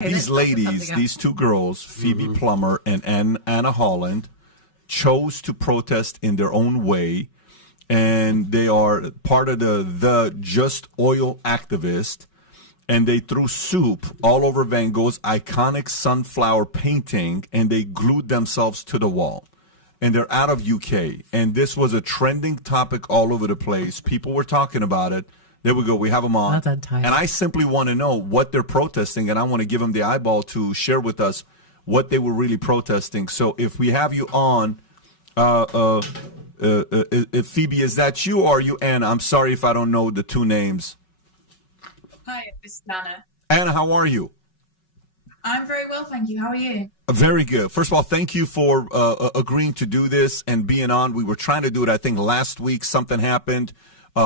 These ladies, these two girls, Phoebe Plummer and Anna Holland, chose to protest in their own way, and they are part of the Just Oil activist, and they threw soup all over Van Gogh's iconic sunflower painting, and they glued themselves to the wall. And they're out of UK, and this was a trending topic all over the place. People were talking about it. There we go. We have them on. And I simply want to know what they're protesting, and I want to give them the eyeball to share with us what they were really protesting. So if we have you on, Phoebe, is that you or are you Anna? I'm sorry if I don't know the two names. Hi, this is Anna. Anna, how are you? I'm very well, thank you. How are you? Very good. First of all, thank you for agreeing to do this and being on. We were trying to do it, I think, last week. Something happened.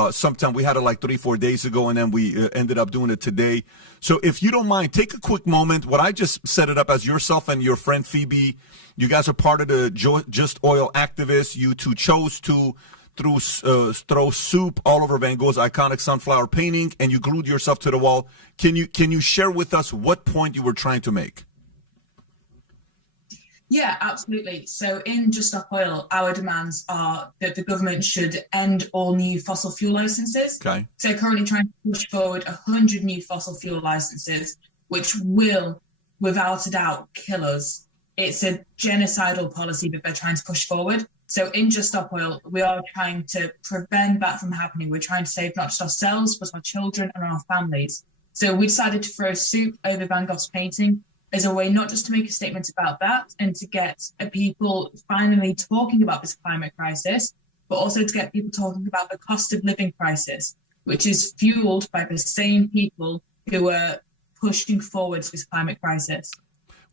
Sometime we had it like 3-4 days ago, and then we ended up doing it today. So if you don't mind, take a quick moment. What I just set it up as yourself and your friend Phoebe, you guys are part of the Just Oil activists. You two chose to throw soup all over Van Gogh's iconic sunflower painting, and you glued yourself to the wall. Can you share with us what point you were trying to make? Yeah, absolutely. So in Just Stop Oil, our demands are that the government should end all new fossil fuel licenses. Okay. So they're currently trying to push forward 100 new fossil fuel licenses, which will, without a doubt, kill us. It's a genocidal policy that they're trying to push forward. So in Just Stop Oil, we are trying to prevent that from happening. We're trying to save not just ourselves, but our children and our families. So we decided to throw soup over Van Gogh's painting as a way not just to make a statement about that and to get people finally talking about this climate crisis, but also to get people talking about the cost of living crisis, which is fueled by the same people who are pushing forwards this climate crisis.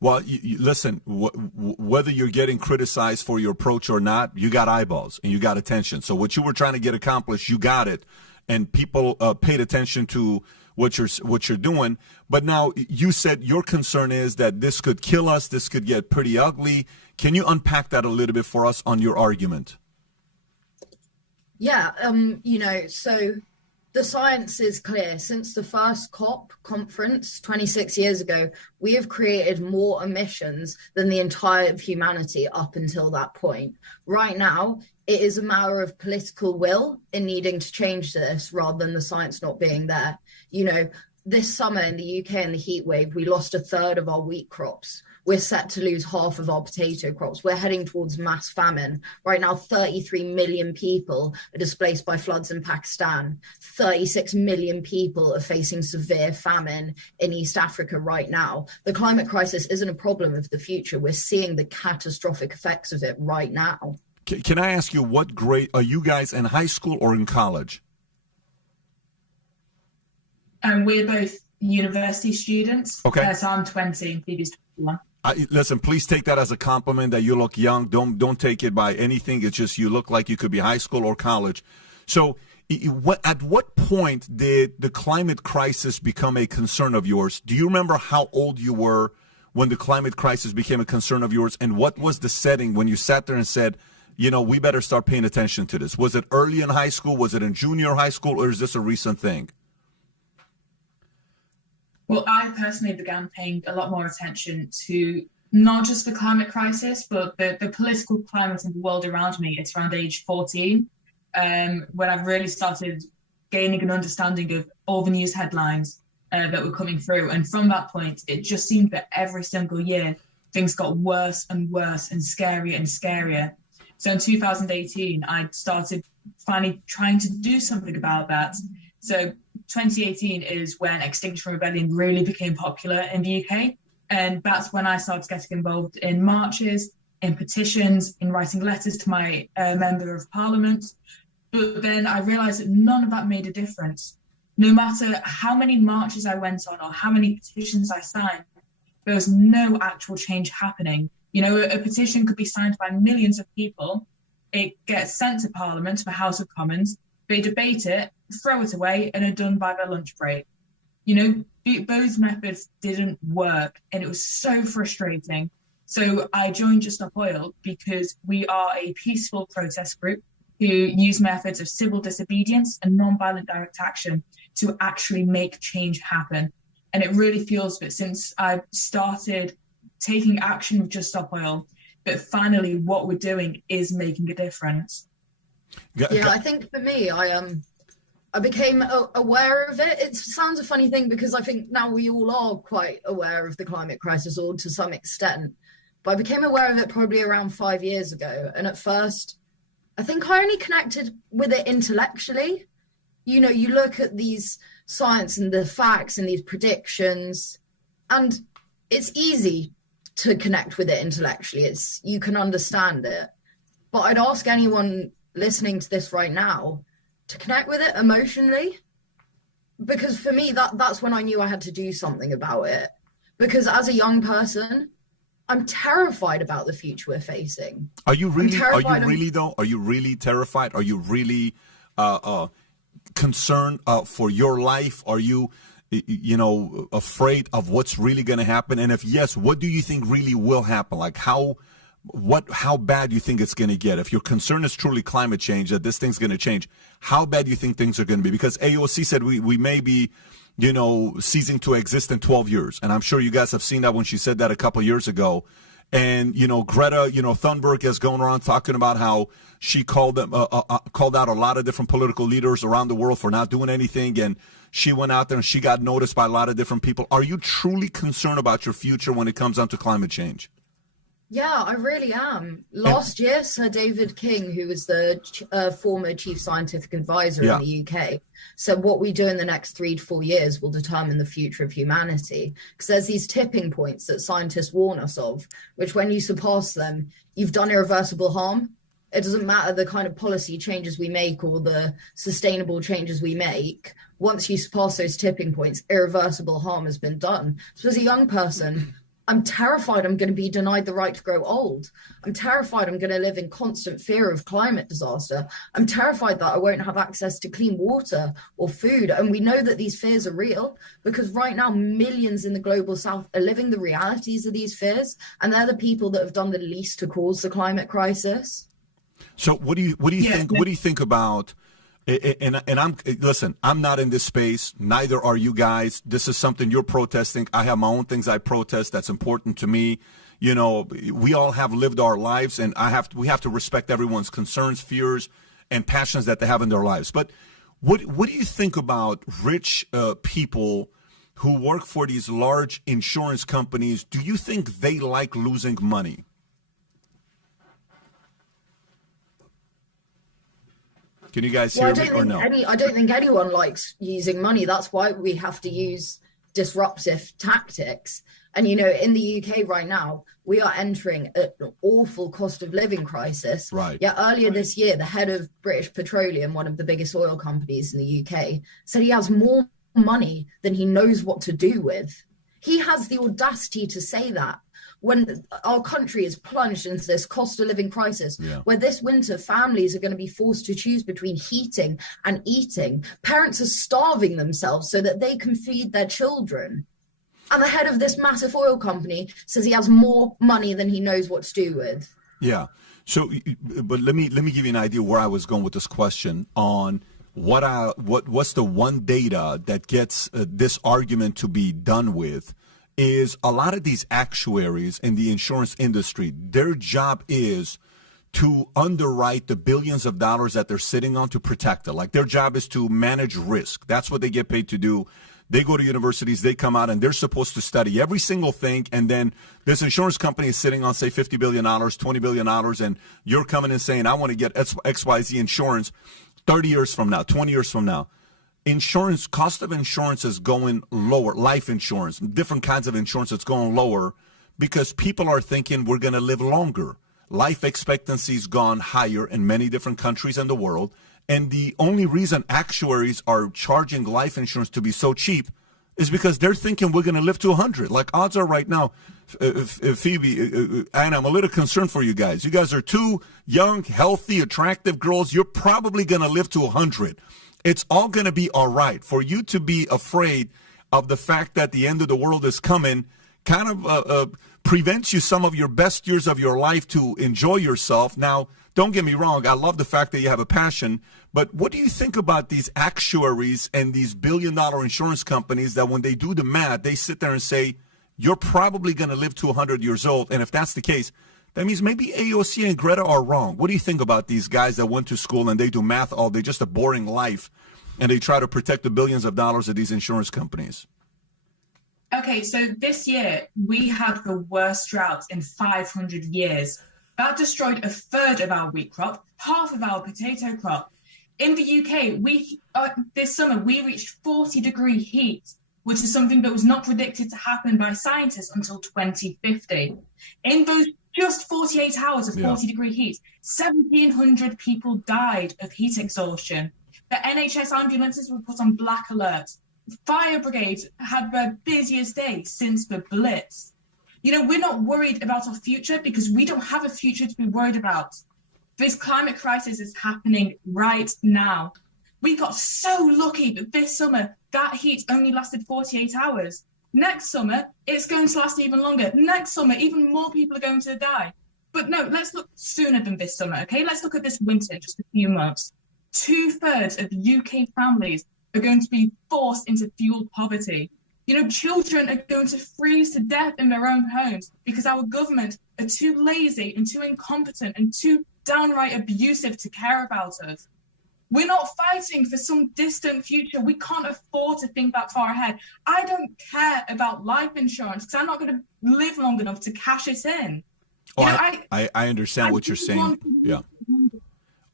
Well, listen, whether you're getting criticized for your approach or not, you got eyeballs and you got attention. So what you were trying to get accomplished, you got it. And people paid attention to what you're doing. But now you said your concern is that this could kill us. This could get pretty ugly. Can you unpack that a little bit for us on your argument? Yeah, so the science is clear. Since the first COP conference 26 years ago, we have created more emissions than the entire of humanity up until that point. Right now, it is a matter of political will in needing to change this rather than the science not being there. This summer in the UK in the heat wave, we lost 1/3 of our wheat crops. We're set to lose half of our potato crops. We're heading towards mass famine. Right now, 33 million people are displaced by floods in Pakistan. 36 million people are facing severe famine in East Africa right now. The climate crisis isn't a problem of the future. We're seeing the catastrophic effects of it right now. Can I ask you, what grade are you guys, in high school or in college? We're both university students. Okay. So I'm 20 and Phoebe's 21. Listen, please take that as a compliment that you look young. Don't take it by anything. It's just you look like you could be high school or college. So at what point did the climate crisis become a concern of yours? Do you remember how old you were when the climate crisis became a concern of yours? And what was the setting when you sat there and said, we better start paying attention to this? Was it early in high school? Was it in junior high school? Or is this a recent thing? Well, I personally began paying a lot more attention to not just the climate crisis, but the political climate in the world around me. It's around age 14, when I really started gaining an understanding of all the news headlines that were coming through. And from that point, it just seemed that every single year, things got worse and worse and scarier and scarier. So in 2018, I started finally trying to do something about that. So 2018 is when Extinction Rebellion really became popular in the UK. And that's when I started getting involved in marches, in petitions, in writing letters to my member of parliament. But then I realized that none of that made a difference. No matter how many marches I went on or how many petitions I signed, there was no actual change happening. A petition could be signed by millions of people. It gets sent to Parliament, to the House of Commons. They debate it, throw it away, and are done by their lunch break. Those methods didn't work, and it was so frustrating. So I joined Just Stop Oil because we are a peaceful protest group who use methods of civil disobedience and non-violent direct action to actually make change happen. And it really feels that since I started taking action with Just Stop Oil, but finally what we're doing is making a difference. Yeah, I think for me, I became aware of it. It sounds a funny thing because I think now we all are quite aware of the climate crisis, or to some extent. But I became aware of it probably around 5 years ago. And at first, I think I only connected with it intellectually. You know, you look at these science and the facts and these predictions, and it's easy to connect with it intellectually. You can understand it. But I'd ask anyone listening to this right now to connect with it emotionally, because for me, that's when I knew I had to do something about it. Because as a young person, I'm terrified about the future we're facing. Are you really though? Are you really terrified? Are you really concerned for your life? Are you, afraid of what's really going to happen? And if yes, what do you think really will happen? Like how bad do you think it's going to get? If your concern is truly climate change, that this thing's going to change, how bad do you think things are going to be? Because AOC said we may be, ceasing to exist in 12 years. And I'm sure you guys have seen that when she said that a couple of years ago. And, Greta, Thunberg has gone around talking about how she called out a lot of different political leaders around the world for not doing anything. And she went out there and she got noticed by a lot of different people. Are you truly concerned about your future when it comes down to climate change? Yeah, I really am. Last year, Sir David King, who was the former chief scientific advisor in the UK, said what we do in the next 3 to 4 years will determine the future of humanity. Because there's these tipping points that scientists warn us of, which when you surpass them, you've done irreversible harm. It doesn't matter the kind of policy changes we make or the sustainable changes we make. Once you surpass those tipping points, irreversible harm has been done. So as a young person, I'm terrified I'm going to be denied the right to grow old. I'm terrified I'm going to live in constant fear of climate disaster. I'm terrified that I won't have access to clean water or food. And we know that these fears are real because right now millions in the global south are living the realities of these fears. And they're the people that have done the least to cause the climate crisis. So what do you think? What do you think about? And I'm not in this space. Neither are you guys. This is something you're protesting. I have my own things I protest that's important to me. We all have lived our lives, and we have to respect everyone's concerns, fears, and passions that they have in their lives. But what do you think about rich people who work for these large insurance companies? Do you think they like losing money? Can you guys hear me or no? I don't think anyone likes using money. That's why we have to use disruptive tactics. And, in the UK right now, we are entering an awful cost of living crisis. Right. Yeah, earlier this year, the head of British Petroleum, one of the biggest oil companies in the UK, said he has more money than he knows what to do with. He has the audacity to say that. When our country is plunged into this cost of living crisis, where this winter families are going to be forced to choose between heating and eating. Parents are starving themselves so that they can feed their children. And the head of this massive oil company says he has more money than he knows what to do with. Yeah. So, but let me give you an idea where I was going with this question on what's the one data that gets this argument to be done with. Is a lot of these actuaries in the insurance industry, their job is to underwrite the billions of dollars that they're sitting on to protect it. Like their job is to manage risk. That's what they get paid to do. They go to universities, they come out, and they're supposed to study every single thing. And then this insurance company is sitting on, say, $50 billion, $20 billion, and you're coming and saying, I want to get XYZ insurance 30 years from now, 20 years from now. Cost of insurance is going lower. Life insurance, different kinds of insurance, it's going lower because people are thinking we're going to live longer. Life expectancy's gone higher in many different countries in the world. And the only reason actuaries are charging life insurance to be so cheap is because they're thinking we're going to live to 100. Like odds are right now, Phoebe, and I'm a little concerned for you guys. You guys are two young, healthy, attractive girls. You're probably going to live to 100. It's all going to be all right. For you to be afraid of the fact that the end of the world is coming kind of prevents you some of your best years of your life to enjoy yourself. Now, don't get me wrong. I love the fact that you have a passion. But what do you think about these actuaries and these billion-dollar insurance companies that when they do the math, they sit there and say, you're probably going to live to 100 years old. And if that's the case, that means maybe AOC and Greta are wrong. What do you think about these guys that went to school and they do math all day, just a boring life, and they try to protect the billions of dollars of these insurance companies? Okay, so this year we had the worst drought in 500 years. That destroyed a third of our wheat crop, half of our potato crop. In the UK, this summer we reached 40-degree heat, which is something that was not predicted to happen by scientists until 2050. In those just 48 hours of 40-degree heat, 1,700 people died of heat exhaustion. The NHS ambulances were put on black alert. Fire brigades had their busiest day since the Blitz. You know, we're not worried about our future because we don't have a future to be worried about. This climate crisis is happening right now. We got so lucky that this summer, that heat only lasted 48 hours. Next summer, it's going to last even longer. Next summer, even more people are going to die. But no, let's look sooner than this summer, okay? Let's look at this winter, just a few months. 2/3 of UK families are going to be forced into fuel poverty. You know, children are going to freeze to death in their own homes because our government are too lazy and too incompetent and too downright abusive to care about us. We're not fighting for some distant future. We can't afford to think that far ahead. I don't care about life insurance because I'm not going to live long enough to cash it in. Oh, you know, I understand what you're saying. Yeah.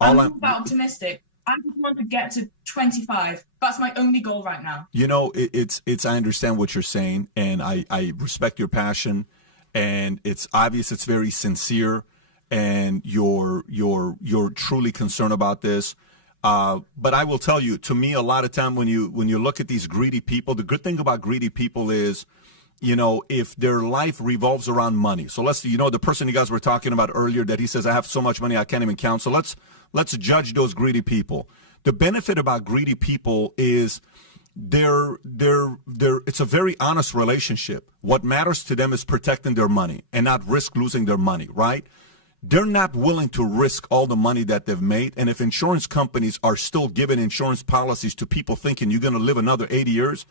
I'm not optimistic. I just want to get to 25. That's my only goal right now. You know, it's I understand what you're saying, and I respect your passion, and it's obvious, it's very sincere, and you're truly concerned about this. But I will tell you, to me, a lot of time when you look at these greedy people, the good thing about greedy people is, you know, if their life revolves around money. So the person you guys were talking about earlier that he says, I have so much money I can't even count. So let's judge those greedy people. The benefit about greedy people is it's a very honest relationship. What matters to them is protecting their money and not risk losing their money, right? They're not willing to risk all the money that they've made. And if insurance companies are still giving insurance policies to people thinking you're going to live another 80 years,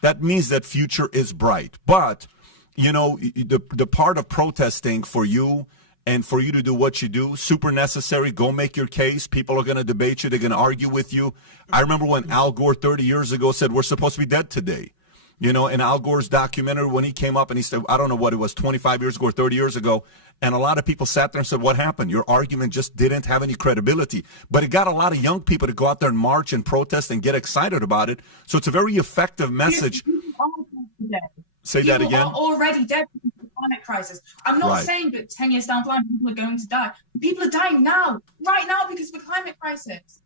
that means that future is bright. But, you know, the part of protesting for you and for you to do what you do, super necessary. Go make your case. People are going to debate you. They're going to argue with you. I remember when Al Gore 30 years ago said, we're supposed to be dead today. You know, in Al Gore's documentary, when he came up and he said, I don't know what it was, 25 years ago or 30 years ago, and a lot of people sat there and said, what happened? Your argument just didn't have any credibility. But it got a lot of young people to go out there and march and protest and get excited about it. So it's a very effective message. Say that again. People are already dead because of the climate crisis. I'm not saying that 10 years down the line, people are going to die. People are dying now, right now, because of the climate crisis.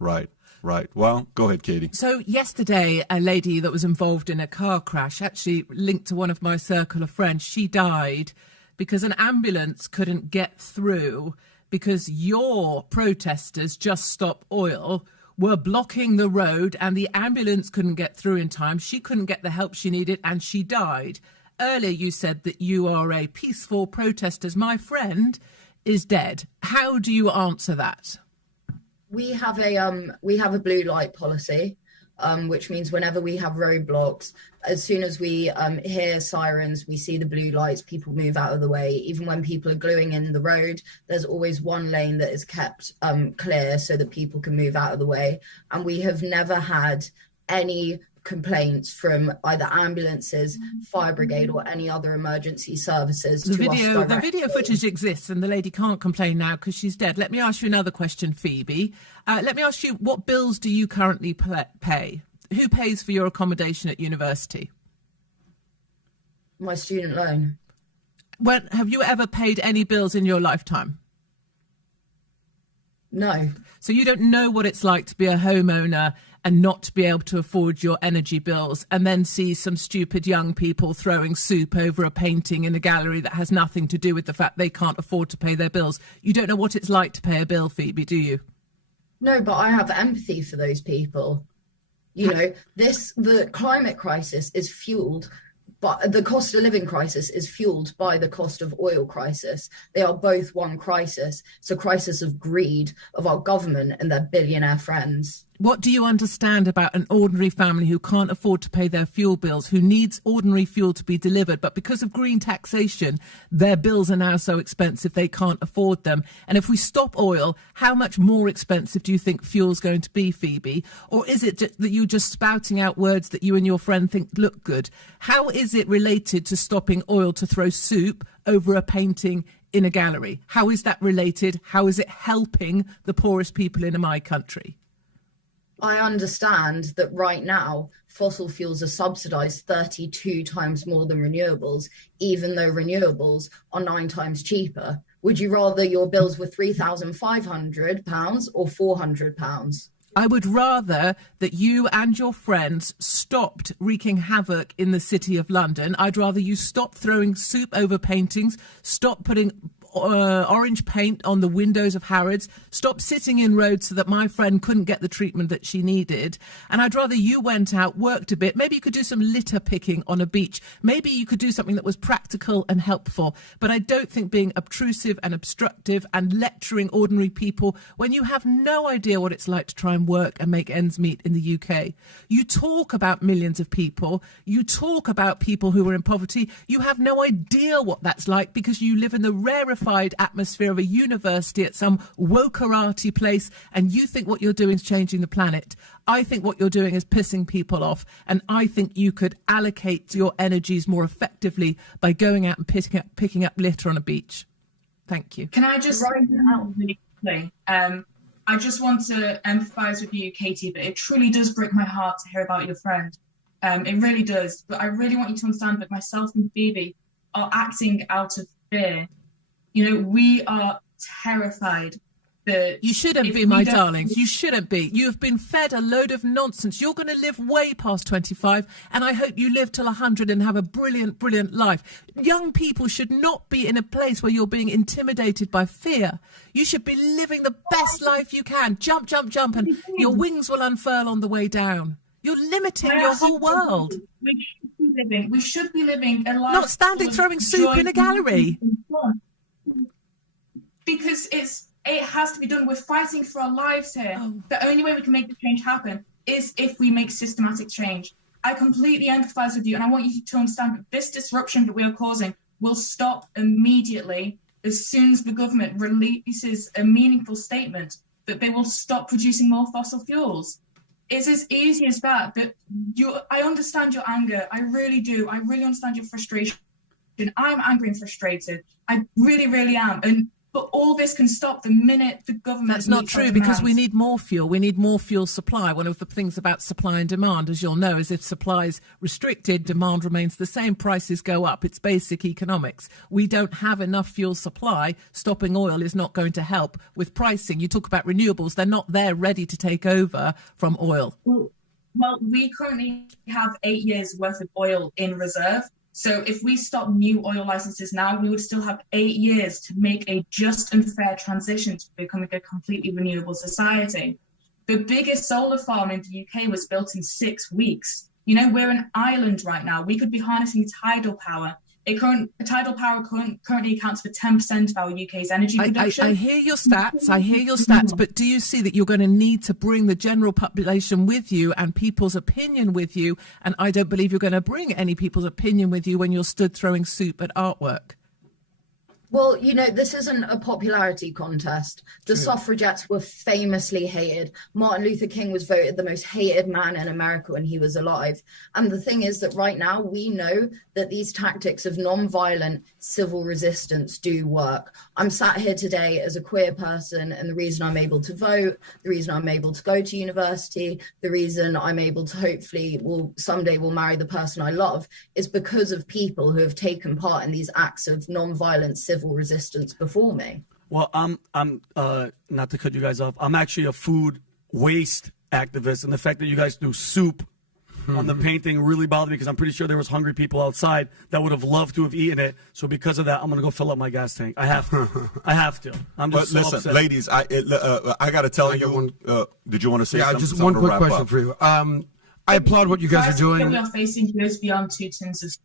Right. Right. Well, go ahead, Katie. So yesterday, a lady that was involved in a car crash, actually linked to one of my circle of friends, she died because an ambulance couldn't get through because your protesters, Just Stop Oil, were blocking the road and the ambulance couldn't get through in time. She couldn't get the help she needed and she died. Earlier, you said that you are a peaceful protester. My friend is dead. How do you answer that? We have a blue light policy, which means whenever we have roadblocks, as soon as we hear sirens, we see the blue lights, people move out of the way. Even when people are gluing in the road, there's always one lane that is kept clear so that people can move out of the way. And we have never had any complaints from either ambulances, fire brigade, or any other emergency services. The video footage exists, and the lady can't complain now because she's dead. Let me ask you another question, Phoebe. Let me ask you, what bills do you currently pay? Who pays for your accommodation at university? My student loan. When have you ever paid any bills in your lifetime? No. So you don't know what it's like to be a homeowner and not be able to afford your energy bills, and then see some stupid young people throwing soup over a painting in a gallery that has nothing to do with the fact they can't afford to pay their bills. You don't know what it's like to pay a bill, Phoebe, do you? No, but I have empathy for those people. You know, the climate crisis is fueled but the cost of living crisis is fueled by the cost of oil crisis. They are both one crisis. It's a crisis of greed of our government and their billionaire friends. What do you understand about an ordinary family who can't afford to pay their fuel bills, who needs ordinary fuel to be delivered, but because of green taxation, their bills are now so expensive they can't afford them? And if we stop oil, how much more expensive do you think fuel's going to be, Phoebe? Or is it that you're just spouting out words that you and your friend think look good? How is it related to stopping oil to throw soup over a painting in a gallery? How is that related? How is it helping the poorest people in my country? I understand that right now fossil fuels are subsidized 32 times more than renewables, even though renewables are 9 times cheaper. Would you rather your bills were £3,500 or £400? I would rather that you and your friends stopped wreaking havoc in the City of London. I'd rather you stop throwing soup over paintings, stop putting orange paint on the windows of Harrods, stop sitting in roads so that my friend couldn't get the treatment that she needed. And I'd rather you went out, worked a bit. Maybe you could do some litter picking on a beach. Maybe you could do something that was practical and helpful. But I don't think being obtrusive and obstructive and lecturing ordinary people when you have no idea what it's like to try and work and make ends meet in the UK. You talk about millions of people. You talk about people who are in poverty. You have no idea what that's like because you live in the rarefied atmosphere of a university at some wokerati place, and you think what you're doing is changing the planet. I think what you're doing is pissing people off, and I think you could allocate your energies more effectively by going out and picking up litter on a beach. Thank you. Can I just really quickly? I just want to empathise with you, Katie, but it truly does break my heart to hear about your friend. It really does. But I really want you to understand that myself and Phoebe are acting out of fear. You know, we are terrified that... You shouldn't be, my darlings. You shouldn't be. You have been fed a load of nonsense. You're going to live way past 25, and I hope you live till 100 and have a brilliant, brilliant life. Young people should not be in a place where you're being intimidated by fear. You should be living the best life you can. Jump, jump, jump, and your wings will unfurl on the way down. You're limiting your whole world. We should be living a life... Not standing throwing soup in a gallery. Because it has to be done. We're fighting for our lives here. Oh. The only way we can make the change happen is if we make systematic change. I completely empathise with you, and I want you to understand that this disruption that we are causing will stop immediately as soon as the government releases a meaningful statement that they will stop producing more fossil fuels. It's as easy as that. But I understand your anger. I really do. I really understand your frustration. I'm angry and frustrated. I really, really am. But all this can stop the minute the government... That's not true, because we need more fuel. We need more fuel supply. One of the things about supply and demand, as you'll know, is if supply is restricted, demand remains the same, prices go up. It's basic economics. We don't have enough fuel supply. Stopping oil is not going to help with pricing. You talk about renewables. They're not there ready to take over from oil. Well, we currently have 8 years worth of oil in reserve. So if we stop new oil licenses now, we would still have 8 years to make a just and fair transition to becoming a completely renewable society. The biggest solar farm in the UK was built in 6 weeks. You know, we're an island right now. We could be harnessing tidal power. Tidal power currently accounts for 10% of our UK's energy production. I hear your stats, but do you see that you're going to need to bring the general population with you and people's opinion with you? And I don't believe you're going to bring any people's opinion with you when you're stood throwing soup at artwork. Well, you know, this isn't a popularity contest. The suffragettes were famously hated. Martin Luther King was voted the most hated man in America when he was alive. And the thing is that right now we know that these tactics of non-violent civil resistance do work. I'm sat here today as a queer person, and the reason I'm able to vote, the reason I'm able to go to university, the reason I'm able to hopefully someday will marry the person I love is because of people who have taken part in these acts of non-violent civil resistance before me. Well, I'm not to cut you guys off. I'm actually a food waste activist, and the fact that you guys threw soup on the painting really bothered me because I'm pretty sure there was hungry people outside that would have loved to have eaten it. So because of that, I'm gonna go fill up my gas tank. I have to. I have to. I'm just but listen, upset. ladies, I got to tell you. Did you want to say something? Yeah, just one quick question for you. I applaud what you guys are doing. We are facing goes beyond 2 tons of...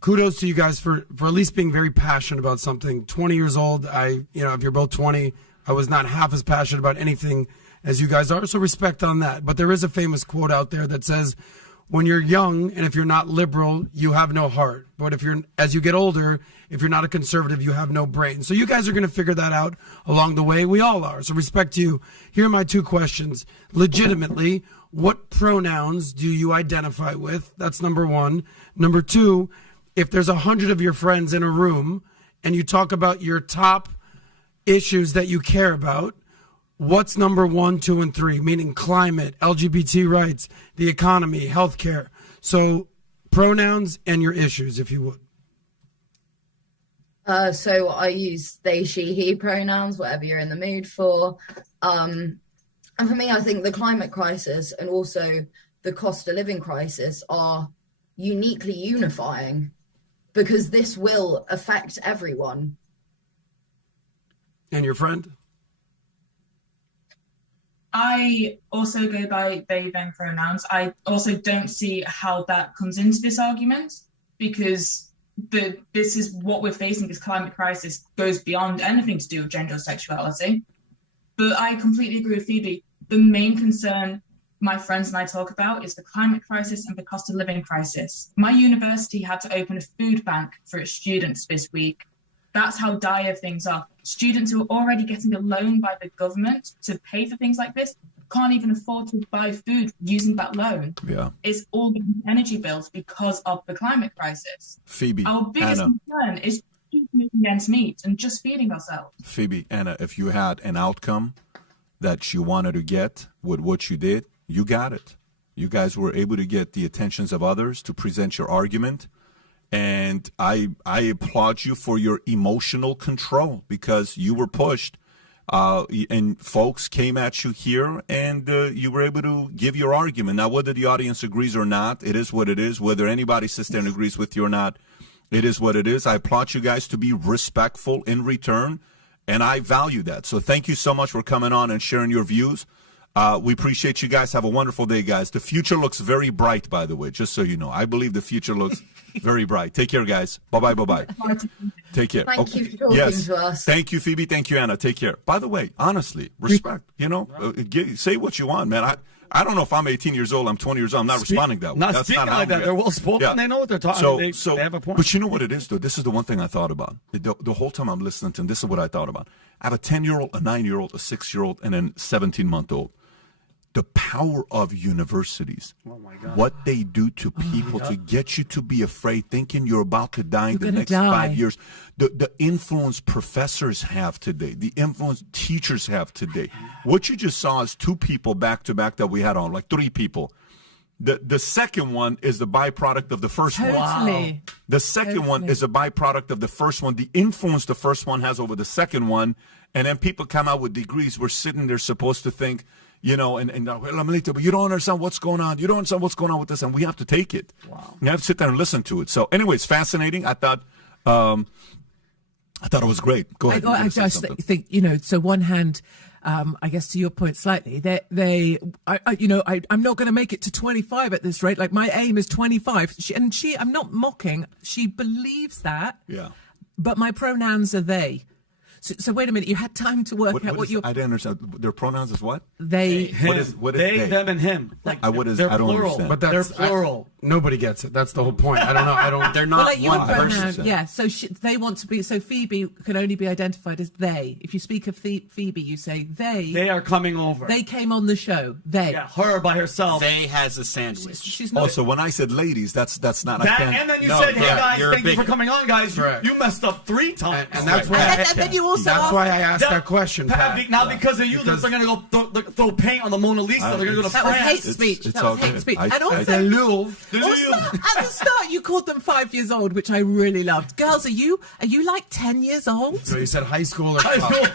kudos to you guys for at least being very passionate about something. 20 years old, if you're both 20, I was not half as passionate about anything as you guys are, so respect on that. But there is a famous quote out there that says, when you're young and if you're not liberal, you have no heart. But as you get older, if you're not a conservative, you have no brain. So you guys are going to figure that out along the way. We all are. So respect to you. Here are my two questions. Legitimately, what pronouns do you identify with? That's number one. Number two, if there's 100 of your friends in a room and you talk about your top issues that you care about, what's number 1, 2, and 3? Meaning climate, LGBT rights, the economy, healthcare. So pronouns and your issues, if you would. So I use they, she, he pronouns, whatever you're in the mood for. And for me, I think the climate crisis and also the cost of living crisis are uniquely unifying because this will affect everyone. And your friend? I also go by they, them pronouns. I also don't see how that comes into this argument because this is what we're facing. This climate crisis goes beyond anything to do with gender or sexuality. But I completely agree with Phoebe. The main concern my friends and I talk about is the climate crisis and the cost of living crisis. My university had to open a food bank for its students this week. That's how dire things are. Students who are already getting a loan by the government to pay for things like this can't even afford to buy food using that loan. Yeah. It's all the energy bills because of the climate crisis. Phoebe, our biggest Anna, concern is making ends meet and just feeding ourselves. Phoebe, Anna, if you had an outcome that you wanted to get with what you did, you got it. You guys were able to get the attentions of others to present your argument. And I applaud you for your emotional control because you were pushed and folks came at you here and you were able to give your argument. Now, whether the audience agrees or not, it is what it is. Whether anybody sits there and agrees with you or not, it is what it is. I applaud you guys to be respectful in return, and I value that. So thank you so much for coming on and sharing your views. We appreciate you guys. Have a wonderful day, guys. The future looks very bright, by the way, just so you know. I believe the future looks very bright. Take care, guys. Bye-bye, bye-bye. Take care. Thank you for talking to us. Thank you, Phoebe. Thank you, Anna. Take care. By the way, honestly, respect. Say what you want, man. I don't know if I'm 18 years old, I'm 20 years old. I'm not responding that way. That's speaking not like that. They're well spoken. Yeah. They know what they're talking about. They have a point. But you know what it is, though? This is the one thing I thought about. The whole time I'm listening to him, this is what I thought about. I have a 10-year-old, a 9-year-old, a 6-year-old, and a 17-month-old. The power of universities, what they do to people to get you to be afraid, thinking you're about to die in the next 5 years. The influence professors have today, the influence teachers have today. What you just saw is 2 people back to back that we had on, like 3 people. The second one is the byproduct of the first one. Wow. The second one is a byproduct of the first one. The influence the first one has over the second one, and then people come out with degrees. We're sitting there supposed to think, and but you don't understand what's going on. You don't understand what's going on with this, and we have to take it. Wow. You have to sit there and listen to it. So, anyways, fascinating. I thought it was great. Go ahead. I just think, so one hand, I guess to your point slightly, I'm not going to make it to 25 at this rate. Like my aim is 25. I'm not mocking. She believes that. Yeah. But my pronouns are they. So wait a minute. You had time to work out what you. I didn't understand. Their pronouns is what? They. Him. What is they, them, and him. Like what is? They're I don't plural. understand. But that's plural. Nobody gets it. That's the whole point. I don't know. They're not like one person. Yeah. So they want to be. So Phoebe can only be identified as they. If you speak of Phoebe, you say they. They are coming over. They came on the show. They. Yeah, her by herself. They has a sandwich. She's not. Also, when I said ladies, that's not. That, and then you said, "Hey guys, thank you for coming on, guys." You messed up 3 times, and that's why. And then you also. That's why I asked that question, Pat. Now because of you, they're going to go throw paint on the Mona Lisa. They're going to go to that France. Was hate speech. That was hate speech. And also, the Louvre. At the start, you called them 5 years old, which I really loved. Girls, are you like 10 years old? So you said high school or college?